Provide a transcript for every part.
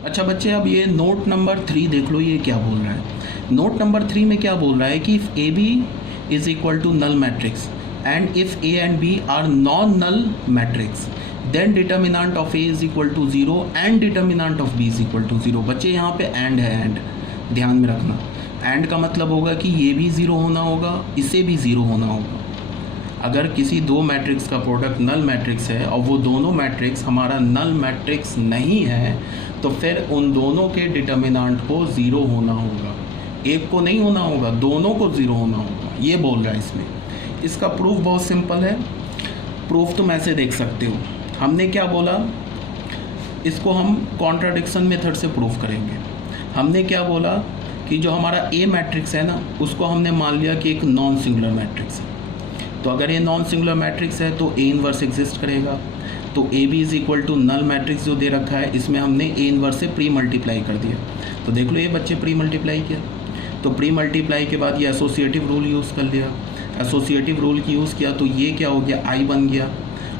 अच्छा बच्चे, अब ये नोट नंबर 3 देख लो, ये क्या बोल रहा है। नोट नंबर 3 में क्या बोल रहा है कि if A B is equal to null matrix and if A and B are non null matrix then determinant of A is equal to 0 and determinant of B is equal to 0। बच्चे यहाँ पे and है, and ध्यान में रखना। And का मतलब होगा कि ये भी 0 होना होगा, इसे भी 0 होना होगा। अगर किसी दो मैट्रिक्स का प्रोडक्ट नल मैट्रिक्स है और वो दोनों मैट्रिक्स हमारा नल मैट्रिक्स नहीं है, तो फिर उन दोनों के डिटर्मिनेंट को 0 होना होगा। एक को नहीं होना होगा, दोनों को 0 होना होगा, ये बोल रहा है इसमें। इसका प्रूफ बहुत सिंपल है। प्रूफ तुम ऐसे देख सकते हो। हमने क्या बोला, इसको हम कॉन्ट्राडिक्शन मेथड से प्रूफ करेंगे। हमने क्या बोला कि जो हमारा ए मैट्रिक्स है ना, उसको हमने मान लिया कि एक नॉन सिंगुलर मैट्रिक्स है। तो अगर ये नॉन सिंगुलर मैट्रिक्स है तो ए इनवर्स एग्जिस्ट करेगा। तो A B is equal to null matrix जो दे रखा है, इसमें हमने ए इनवर्स से प्री मल्टीप्लाई कर दिया। तो देख लो ये बच्चे प्री मल्टीप्लाई किया, तो प्री मल्टीप्लाई के बाद ये एसोसिएटिव रूल यूज़ कर लिया। एसोसिएटिव रूल की यूज़ किया तो ये क्या हो गया, आई बन गया,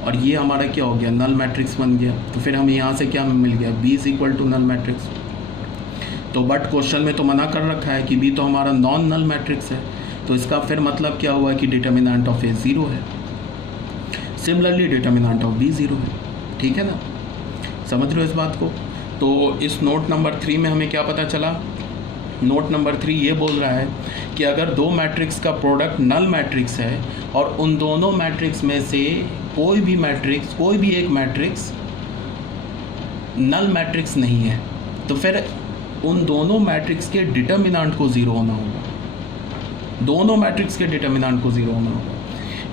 और ये हमारा क्या हो गया, नल मैट्रिक्स बन गया। तो फिर हमें यहाँ से क्या मिल गया, B is equal to null matrix. तो बट क्वेश्चन में तो मना कर रखा है कि बी तो हमारा नॉन नल मैट्रिक्स है, तो इसका फिर मतलब क्या हुआ कि डिटर्मिनेंट ऑफ ए 0 है। सिमिलरली डिटर्मिनेंट ऑफ बी 0 है। ठीक है ना, समझ रहे हो इस बात को। तो इस नोट नंबर 3 में हमें क्या पता चला, नोट नंबर 3 ये बोल रहा है कि अगर दो मैट्रिक्स का प्रोडक्ट नल मैट्रिक्स है और उन दोनों मैट्रिक्स में से कोई भी एक मैट्रिक्स नल मैट्रिक्स नहीं है, तो फिर उन दोनों मैट्रिक्स के डिटर्मिनेंट को 0 होना होगा। दोनों मैट्रिक्स के डिटर्मिनेंट को 0 होना होगा।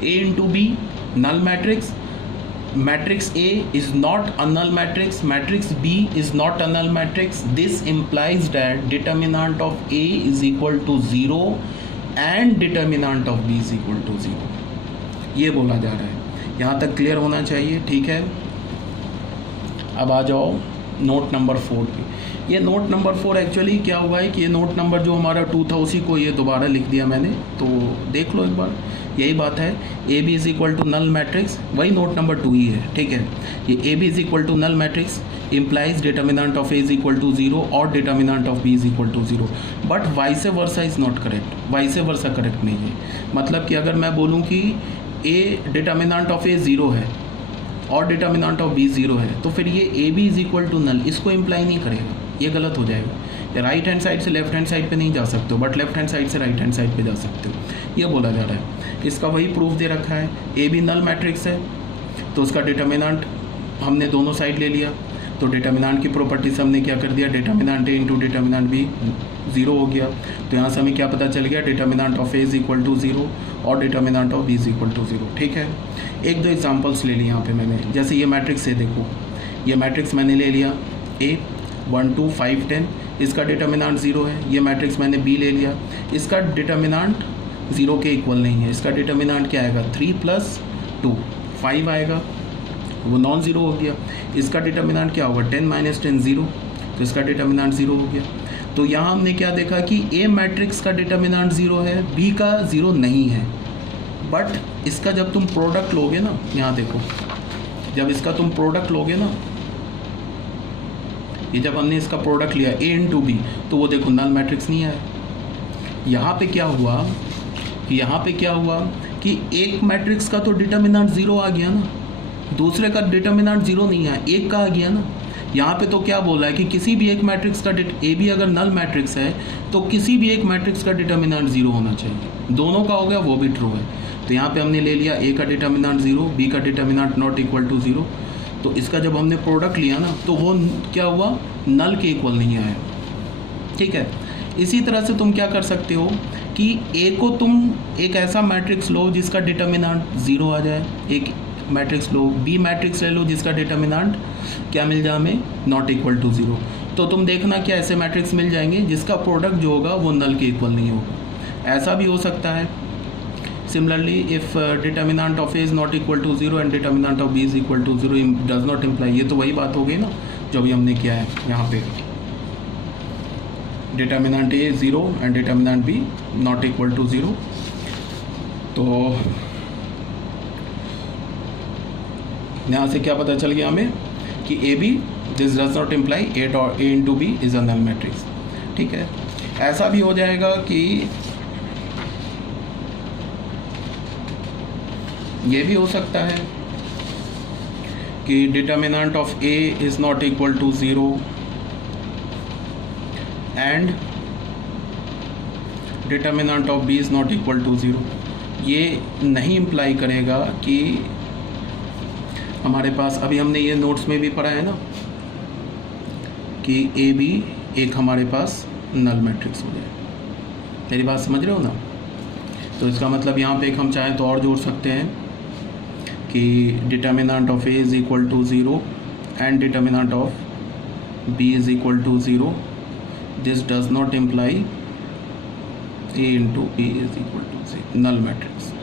A into B null matrix, matrix A is not a null matrix, matrix B is not a null matrix. This implies that determinant of A is equal to 0 and determinant of B is equal to 0। ये बोला जा रहा है, यहाँ तक clear होना चाहिए। ठीक है, अब आ जाओ नोट नंबर 4 पे। ये नोट नंबर 4 एक्चुअली क्या हुआ है कि ये नोट नंबर जो हमारा 2 था उसी को ये दोबारा लिख दिया मैंने, तो देख लो एक बार, यही बात है। A B is equal to null matrix, वही नोट नंबर 2 ही है। ठीक है, ये A B is equal to null matrix implies determinant of A is equal to 0 और determinant of B is equal to 0, but vice versa is not correct. Vice versa correct नहीं है। मतलब कि अगर मैं बोलूँ कि A डिटर्मिनेंट ऑफ A 0 है और डिटर्मिनेंट ऑफ B 0 है, तो फिर ये A B is equal to null इसको इम्प्लाई नहीं करेगा, ये गलत हो जाएगा। राइट हैंड साइड से लेफ्ट हैंड साइड पे नहीं जा सकते हो, बट लेफ्ट हैंड साइड से राइट हैंड साइड पे जा सकते हो, ये बोला जा रहा है। इसका वही प्रूफ दे रखा है। ए बी नल मैट्रिक्स है तो उसका डिटर्मिनेंट हमने दोनों साइड ले लिया, तो डिटर्मिनेंट की प्रॉपर्टी से हमने क्या कर दिया, डिटर्मिनेंट ए इंटू डिटर्मिनेंट बी 0 हो गया। तो यहाँ से हमें क्या पता चल गया, determinant of A is equal to 0 और determinant of B is equal to 0। ठीक है, एक दो एग्जांपल्स ले लिए यहाँ पे मैंने। जैसे ये मैट्रिक्स है, देखो ये मैट्रिक्स मैंने ले लिया ए 1 2 5 10, इसका डिटर्मिनेंट 0 है। ये मैट्रिक्स मैंने बी ले लिया, इसका डिटर्मिनेंट 0 के इक्वल नहीं है, इसका डिटर्मिनेंट क्या आएगा, 3 + 2 5 आएगा, वो नॉन ज़ीरो हो गया। इसका डिटर्मिनेंट क्या होगा, 10 - 10 0, तो इसका डिटर्मिनेंट 0 हो गया। तो यहाँ हमने क्या देखा कि ए मैट्रिक्स का डिटर्मिनेंट 0 है, बी का 0 नहीं है, बट इसका जब तुम प्रोडक्ट लोगे ना, यहाँ देखो, जब इसका तुम प्रोडक्ट लोगे ना, ये जब हमने इसका प्रोडक्ट लिया ए इंटू बी, तो वो देखो नल मैट्रिक्स नहीं आया। यहाँ पे क्या हुआ कि एक मैट्रिक्स का तो डिटर्मिनेंट 0 आ गया ना, दूसरे का डिटर्मिनेंट 0 नहीं आया, एक का आ गया ना। यहाँ पे तो क्या बोला है कि किसी भी एक मैट्रिक्स का ए बी अगर नल मैट्रिक्स है तो किसी भी एक मैट्रिक्स का डिटर्मिनेंट 0 होना चाहिए। दोनों का हो गया, वो भी ट्रू है। तो यहाँ पे हमने ले लिया ए का डिटर्मिनेंट 0, बी का डिटर्मिनेंट नॉट इक्वल टू 0। तो इसका जब हमने प्रोडक्ट लिया ना, तो वो क्या हुआ, नल के इक्वल नहीं आया। ठीक है, इसी तरह से तुम क्या कर सकते हो कि ए को तुम एक ऐसा मैट्रिक्स लो जिसका डिटर्मिनेंट 0 आ जाए, एक मैट्रिक्स लो, बी मैट्रिक्स ले लो जिसका डिटर्मिनेंट क्या मिल जाए हमें, नॉट इक्वल टू 0। तो तुम देखना कि ऐसे मैट्रिक्स मिल जाएंगे जिसका प्रोडक्ट जो होगा वो नल के इक्वल नहीं होगा। ऐसा भी हो सकता है। Similarly if determinant of A is not equal to 0 and determinant of B is equal to 0 does not imply, ये तो वही बात हो गई ना जो भी हमने किया है यहाँ पे, determinant A 0 and determinant B not equal to 0। तो यहाँ से क्या पता चल गया हमें कि A B this does not imply A into B is a null matrix. ठीक है, ऐसा भी हो जाएगा कि ये भी हो सकता है कि determinant of A is not equal to 0 and determinant of B is not equal to 0। ये नहीं इम्प्लाई करेगा कि हमारे पास, अभी हमने ये नोट्स में भी पढ़ा है ना कि ए बी एक हमारे पास नल मैट्रिक्स हो जाए। मेरी बात समझ रहे हो ना? तो इसका मतलब यहाँ पे एक हम चाहें तो और जोड़ सकते हैं कि determinant of A is equal to 0 and determinant of B is equal to 0। This does not imply A into B is equal to null matrix.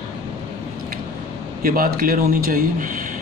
ये बात क्लियर होनी चाहिए।